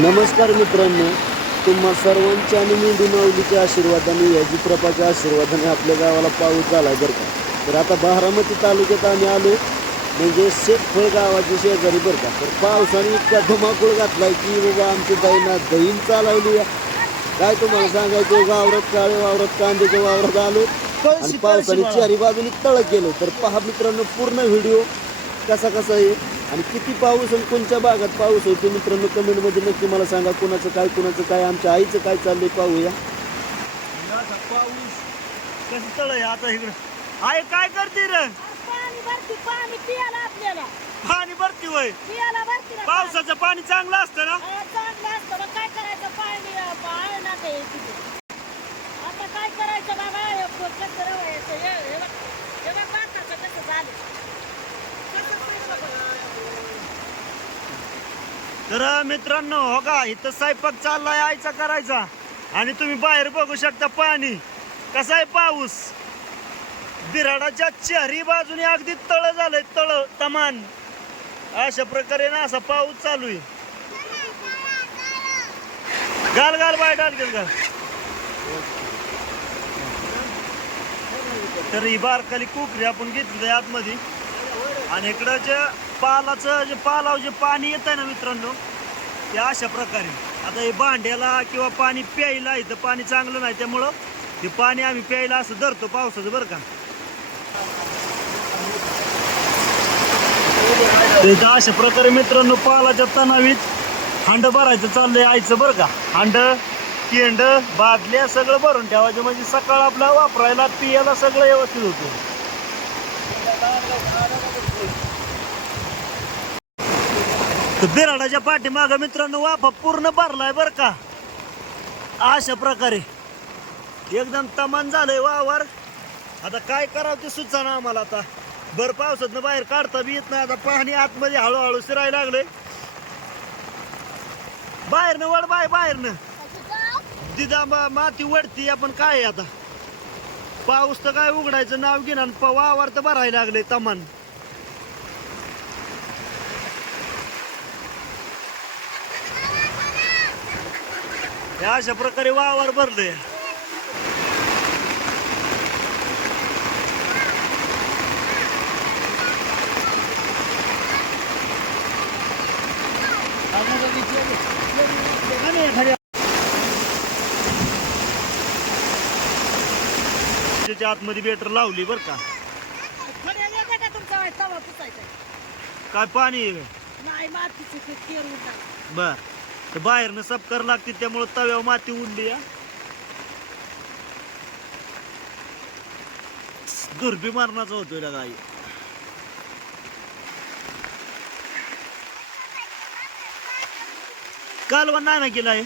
नमस्कार मित्रांनो तुम्हा सर्वांच्या आणि मेंढू माऊलीच्या आशीर्वादाने याजीप्रपाच्या आशीर्वादाने आपल्या गावाला पाऊस झालाय बरं का. तर आता बारामती तालुक्यात आम्ही आलो म्हणजे शेतफळ गावाची शेजारी बरं का. तर पावसाने इतका धुमाकूळ घातलाय की बाबा आमची बाईना दहीन चालवली आहे. काय तुम्हाला सांगायचं वावरात काळे वावरात कांद्याच्या वावरात आलो आणि पावसाने चारी बाजूने तळ केलं. तर पहा मित्रांनो पूर्ण व्हिडिओ कसा कसा आहे. आणि किती पाऊस आणि कोणत्या भागात पाऊस आहे ते मित्रांनो कमेंटमध्ये नक्की मला सांगा. कोणाचं काय कोणाचं काय आमच्या आईचं काय चाललंय पाहूया. आता पाऊस कसं तळ आता इकडं? आहे काय करते रे? पाणी भरती पाणी पियाला आपल्याला. पाणी भरती वय पियाला भरती ना पावसाचं पाणी चांगलं असतं ना? चांगलं असतं. काय करायचं पाणी अं, आहे ना ते तिथे आता काय करायचं बाबा हे प- कसं रवायचं हे हे बघ हे बघ म्हातारचं कसं झालं कसं स्वयंपाक होतं? तर मित्रांनो हो का इथं स्वयंपाक चाललाय आईचा करायचा. आणि तुम्ही बाहेर बघू शकता पाणी. कसा आहे पाऊस? बिराडाच्या चेहरी बाजूने अगदी तळ झालंय तळ तमान. अशा प्रकारे ना असा पाऊस चालू आहे. गाल गाल बाय डाल गेल गाल तर ही बारकाली कोकरी आपण घेतली आतमध्ये. आणि इकडं पालाचं जे पालाव जे पाणी येत आहे ना मित्रांनो ते अशा प्रकारे. आता हे भांड्याला किंवा पाणी प्यायला इथं पाणी चांगलं नाही त्यामुळं ते पाणी आम्ही प्यायला असं धरतो पावसाचं बरं का? इथं अशा प्रकारे मित्रांनो पालाच्या तणावीत हांड भरायचं चाललंय आईचं बरं का? हांड केंड बादल्या सगळं भरून ठेवायचं म्हणजे सकाळ आपला वापरायला पियाला सगळं व्यवस्थित होतं तर बिराडाच्या पाठीमागं मित्रांनो वाफा पूर्ण भरलाय बर का? अशा प्रकारे. एकदम तमान झालंय वावर. आता काय करावं ते सुचना आम्हाला आता. भर पावसात बाहेर काढता बी येत नाही. आता पाणी आतमध्ये हळूहळू शिरायला लागलंय. बाहेरनं वड बाय बाहेरनं. तिथं मा- माती वडती आपण काय आहे आता? पाऊस तर काय उघडायचं नाव घेणार. प- वावर तर भरायला लागले तमान हे अशा प्रकारे वावर त्याच्या आतमध्ये बेटर लावली बर का. काय पाणी. बर. बाहेरनं सप कर लागते त्यामुळे तव्यावर माती उडली या दुर्बी मारणाचा होतोय ना गाई. कालवा नाही ना केलं आहे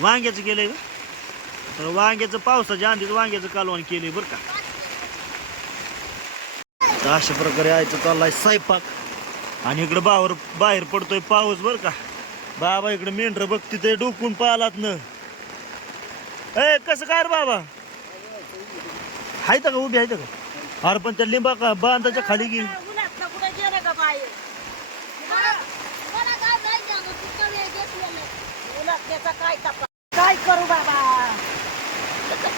वांग्याचं केलंय का? तर वांग्याचं पावसाच्या आधीच वांग्याचं कालवण केलंय बरं का. तर अशा प्रकारे आयचं चाललाय स्वयंपाक. आणि इकडं बावर बाहेर पडतोय पाऊस बर का. बाबा इकडं मेंढर बघते ते डोकून पालात न. ए कसं काय रे बाबा? हाय का उभी आहे का? अरे पण त्या लिंबा का बांधाच्या खाली गेली. काय करू बाबा?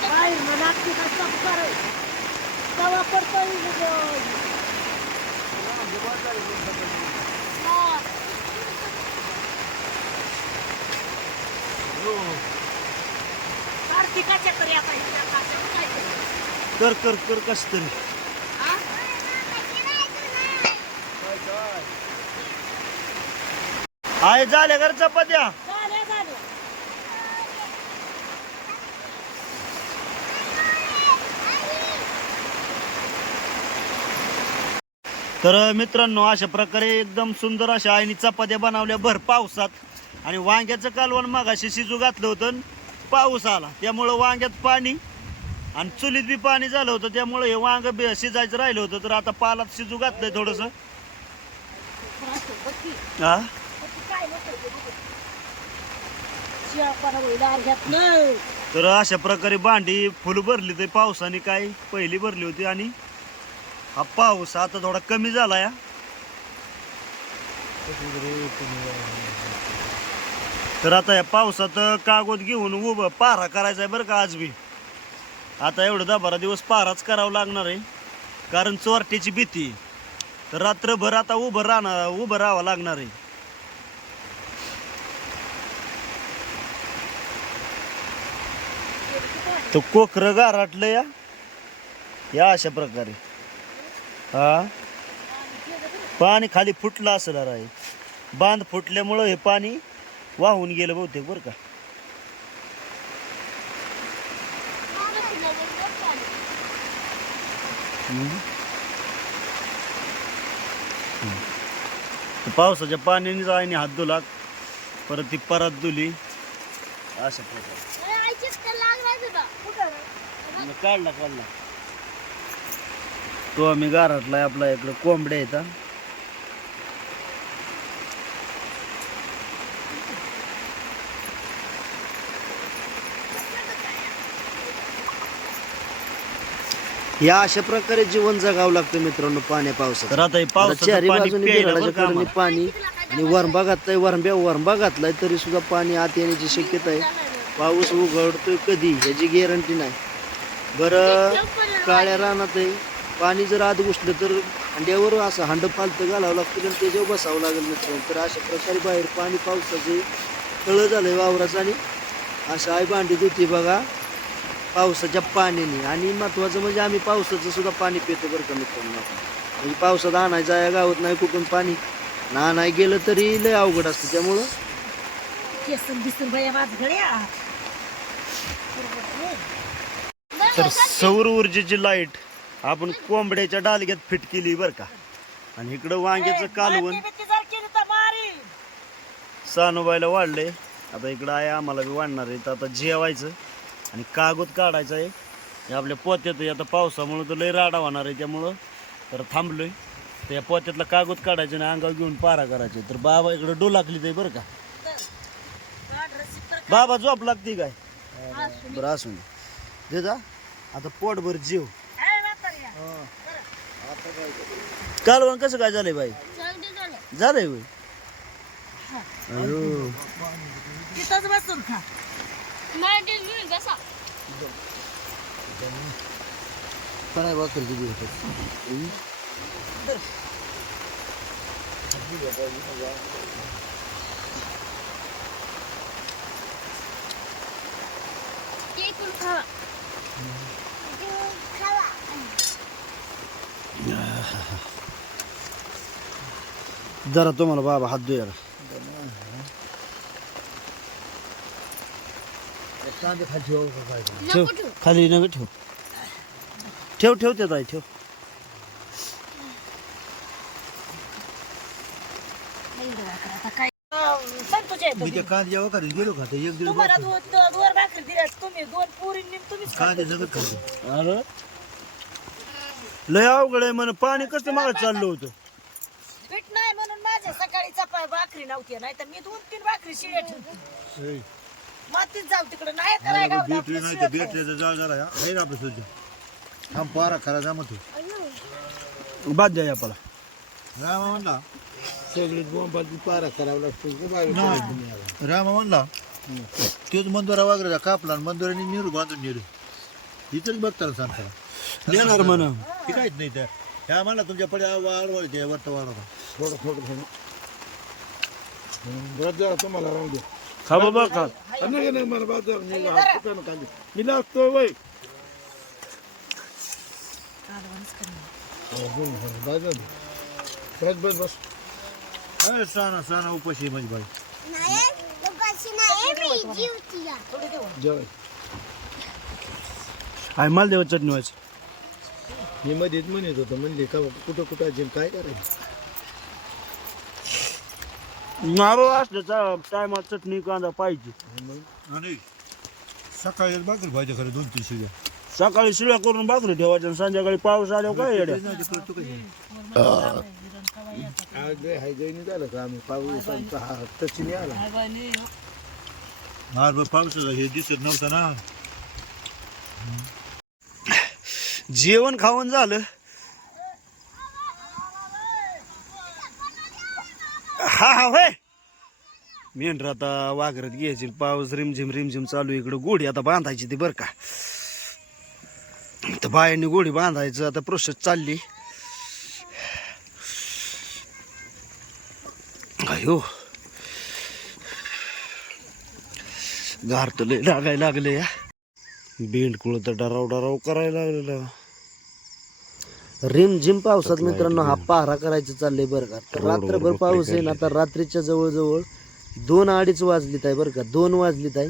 बाहेर म्हणा तिथं सब तवा पडतोय कार्तिकाच्या तरी आता हिला काढलं काय करू? कर कर कर कस तरी हा? आहे झाल्या घर चपात्या झालं झालं तर मित्रांनो अशा प्रकारे एकदम सुंदर अशा आईने चपात्या बनवल्या भर पावसात. आणि वांग्याचं कालवण मागाशी शिजू घातलं होतं आणि पाऊस आला. त्यामुळं वांग्यात पाणी आणि चुलीत बी पाणी झालं होतं. त्यामुळे हे वांग बी शिजायचं राहिलं होतं. तर आता पालात शिजू घातलंय थोडस. हा तर अशा प्रकारे भांडी फुल भरली तर पावसाने काय पहिली भरली होती आणि हा पाऊस आता थोडा कमी झाला या तर आता या पावसात कागद घेऊन उभं पारा करायचा आहे बरं का आज बी. आता एवढं दहा बारा दिवस पाराच करावा लागणार आहे. कारण चोरट्याची भीती. तर रात्रभर आता उभं राहणार उभं राहावं लागणार आहे. तर कोकरं गारटलं या. या अशा प्रकारे. हा? पाणी खाली फुटलं असं आहे बांध फुटल्यामुळं हे पाणी वाहून गेलं बहुतेक बरं का. पावसाच्या पाण्यानेच आईने हात धुला परत ती परत धुली. अशा प्रकारे. काढला काढला. तो आम्ही गारटलाय आपला इकडं कोंबड्या येतात या अशा प्रकारे जीवन जगावं लागतं मित्रांनो पाण्या पावसात तर आता हे आता पावसाचं चारी पाणी बाजूने प्यायला बिराडाच्या बरं का कडेने आम्हाला. पाणी आणि वरंबा घातलाय वरंब्या वरंबा घातलाय तरी सुद्धा पाणी आत येण्याची शक्यता आहे. पाऊस उघडतोय कधी ह्याची गॅरंटी नाही. बरं काळ्या रानात आहे. पाणी जर आत घुसलं तर हांड्यावर असं हांड पालतं घालावं लागतं आणि त्याच्यावर बसावं लागेल मित्रांनो. तर अशा प्रकारे बाहेर पाणी पावसाचे तळं झालंय वावराचं आणि असं आई भांडीत होती बघा पावसाच्या पाण्याने. आणि महत्वाचं म्हणजे आम्ही पावसाचं सुद्धा पाणी पितो बरं का मित्रांनो. म्हणजे पावसात आणायचं आहे गावात नाही कुठून पाणी. ना नाही गेलं तरी लय अवघड असतं त्यामुळं. तर सौर ऊर्जेची लाइट आपण कोंबड्याच्या डालग्यात फिट केली बरं का. आणि इकडं वांग्याचं कालवण. सानुबाईला वाढले आता इकडं आहे आम्हाला बी वाढणार आहे. तर आता जेवायचं आणि कागद काढायचं आहे. हे आपल्या पोत्यात. आता पावसामुळं तर लय राडा होणार आहे त्यामुळं. तर थांबलोय. तर या पोत्यातला कागद काढायचं आणि अंगावर घेऊन पारा करायचे. तर बाबा इकडं डोलाकली ते बरं का. बाबा झोप लागते काय? बरं असून. दे जा. आता पोटभर जेव. कालवण कसं काय झालंय बाई? झालंय होय? अयो. तिथंच बसून खा. काय वाकर किती होतं जरा तुम्हाला बाबा हात धुया. ठेव खाली नग ठेव. ठेव ठेव ते ताई ठेव. कांद्यावर का गेलो का एक दीड दोन दोन दोन भाकरी दिल्यास तुम्ही दोन पुरी तुम्हीच कांदे सगळं खाल्लं. अरे. लय अवघड आहे म्हण पाणी कसं मागं चाललं होतं? माझ्या सकाळी चपा भाकरी नव्हती नाही तर मी दोन तीन भाकरी शिळ्या ठेवते मातीत जाऊ तिकडे नाही करायला गावात भेटली आपलं नाही शिळं जाऊ जरा आहे ना आपलं सध्या थांब पारा खरा जमत बाद द्या आपला. रामा म्हणला. सगळी बोंबाची पारा करावा लागतो नाही रामा म्हणला तोच मंदोरा वगैरे कापला आणि मंदोराने निरू बांधून नेरू इथंच बघताना सांगता देणार म्हण. काहीच नाही त्या. ह्या म्हणला तुमच्या पडे वाढवायचे वरता वाढवा थोडं थोडं थोडं. बरं जरा तुम्हाला राहू दे. खा बाबा खा. नाही नाही मला बाजार मी हातानं खाली? मी लागतो वय. बाजार बस बस बस. अरे साना साना उपाशी आहे माझी बाई. हाय माल देवा चटणी व्हायची. मी मध्येच म्हणत होतो म्हणले का कुठं कुठं अजून काय करायचं? नारळ असल्याचा टायमात चटणी कांदा पाहिजे. आणि सकाळी भाकरी भाजी खरं दोन तीन शिव्या सकाळी शिळ्या करून भाकरी ठेवायच्या आणि संध्याकाळी पाऊस आल्यावर काय येड्या? आज हाय गैनी झालं का आम्ही? पाऊसांचा हा टचनी आला. मार पावसाचा हे दिसत नव्हता ना. जेवण खाऊन झालं. हा होय. मेंढर आता वाघरत घ्यायची पाऊस रिमझिम रिमझिम चालू आहे इकडं. गोडी आता बांधायची ती बरं का. तर बायांनी गोडी बांधायचं आता प्रोसेस चालली. अयो. गारतले तर लागायला लागले या बेंडकुळ तर डराव डराव करायला लागलेला. रिमझिम पावसात मित्रांनो हा पहारा करायचं चाललंय बरं का. तर रात्रभर पाऊस आहे ना आता रात्रीच्या जवळजवळ दोन अडीच वाजलीत आहे बरं का. दोन वाजलीत आहे.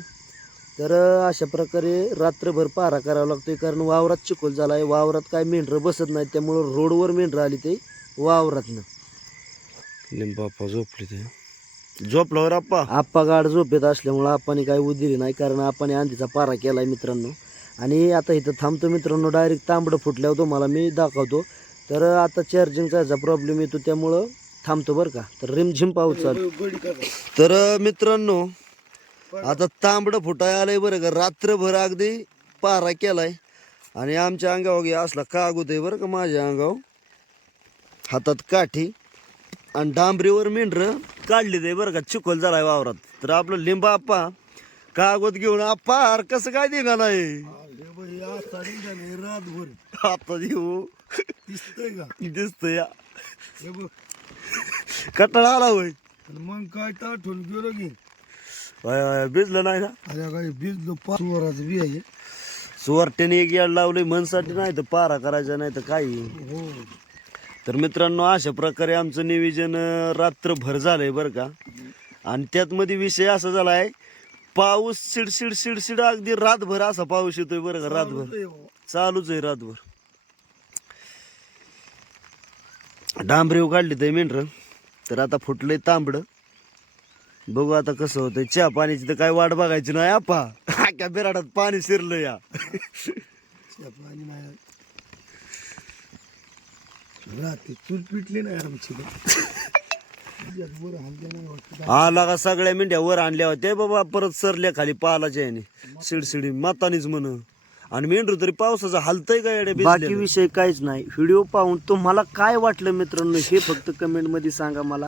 तर अशा प्रकारे रात्रभर पहारा करावा लागतोय कारण वावरात चिखल झाला आहे वावरात काय मेंढरं बसत नाहीत त्यामुळं रोडवर मेंढरं आली ते वावरातनं. लिंबाप्पा झोपले ते. झोपल्यावर आप्पा? आप्पा गाड झोपेत असल्यामुळं आप्पाने काय उदिली नाही कारण आपण आंधीचा पारा केलाय मित्रांनो. आणि आता इथं थांबतो मित्रांनो डायरेक्ट तांबडं फुटल्यावर तुम्हाला मी दाखवतो. तर आता चार्जिंगचा याचा प्रॉब्लेम येतो त्यामुळं थांबतो बरं का. तर रिमझिम पाऊस चालू. तर मित्रांनो आता तांबडं फुटाय आलंय बरं का. रात्रभर अगदी पारा केलाय. आणि आमच्या अंगावर असला कागद आहे बरं का माझ्या अंगावर. हातात काठी आणि डांबरीवर मेंढर काढली ते बरं का चिखल झालाय वावरात. तर आपलं लिंबा आप्पा कागद घेऊन आप्पा कसं काय निघालाय? रातभर आता येऊ दिसतंय का? दिसत या हे बघ. कटाळा आला होय. आणि मग काय गेलो की. होय, होय, भिजलं नाही ना? अरे काय पाच वराचं बी आहे. सुवारट्याने एक याड लावलंय मनसाठी नाही तर पारा करायचा नाही तर काही. हो. तर मित्रांनो अशा प्रकारे आमचं नियोजन अं, रात्रभर झालंय बरं का. आणि त्यात मध्ये विषय असा झालाय पाऊस शिडशिड शिडशिड अगदी रातभर असा पाऊस येतोय बरं का रातभर. चालूच आहे रातभर. डांबरेव काढली ते मेंढर तर आता फुटलंय तांबड. बघू आता कसं होतंय. चहा पाण्याची तर काय वाट बघायची नाही आपा. काय बिराडात पाणी शिरलं या. पाणी नाही. चूल पिटली नाही आमची वर हलक्या नाही वाटत आला का सगळ्या मेंढ्या वर आणल्या होत्या. बाबा परत सरल्या खाली पालाच्या याने. शिडशिडी मातानीच म्हण. आणि मेंढरू तरी पावसाचा हलतय का येड्या बाकी विषय काहीच नाही. व्हिडिओ पाहून तुम्हाला काय वाटलं मित्रांनो हे फक्त कमेंटमध्ये सांगा मला.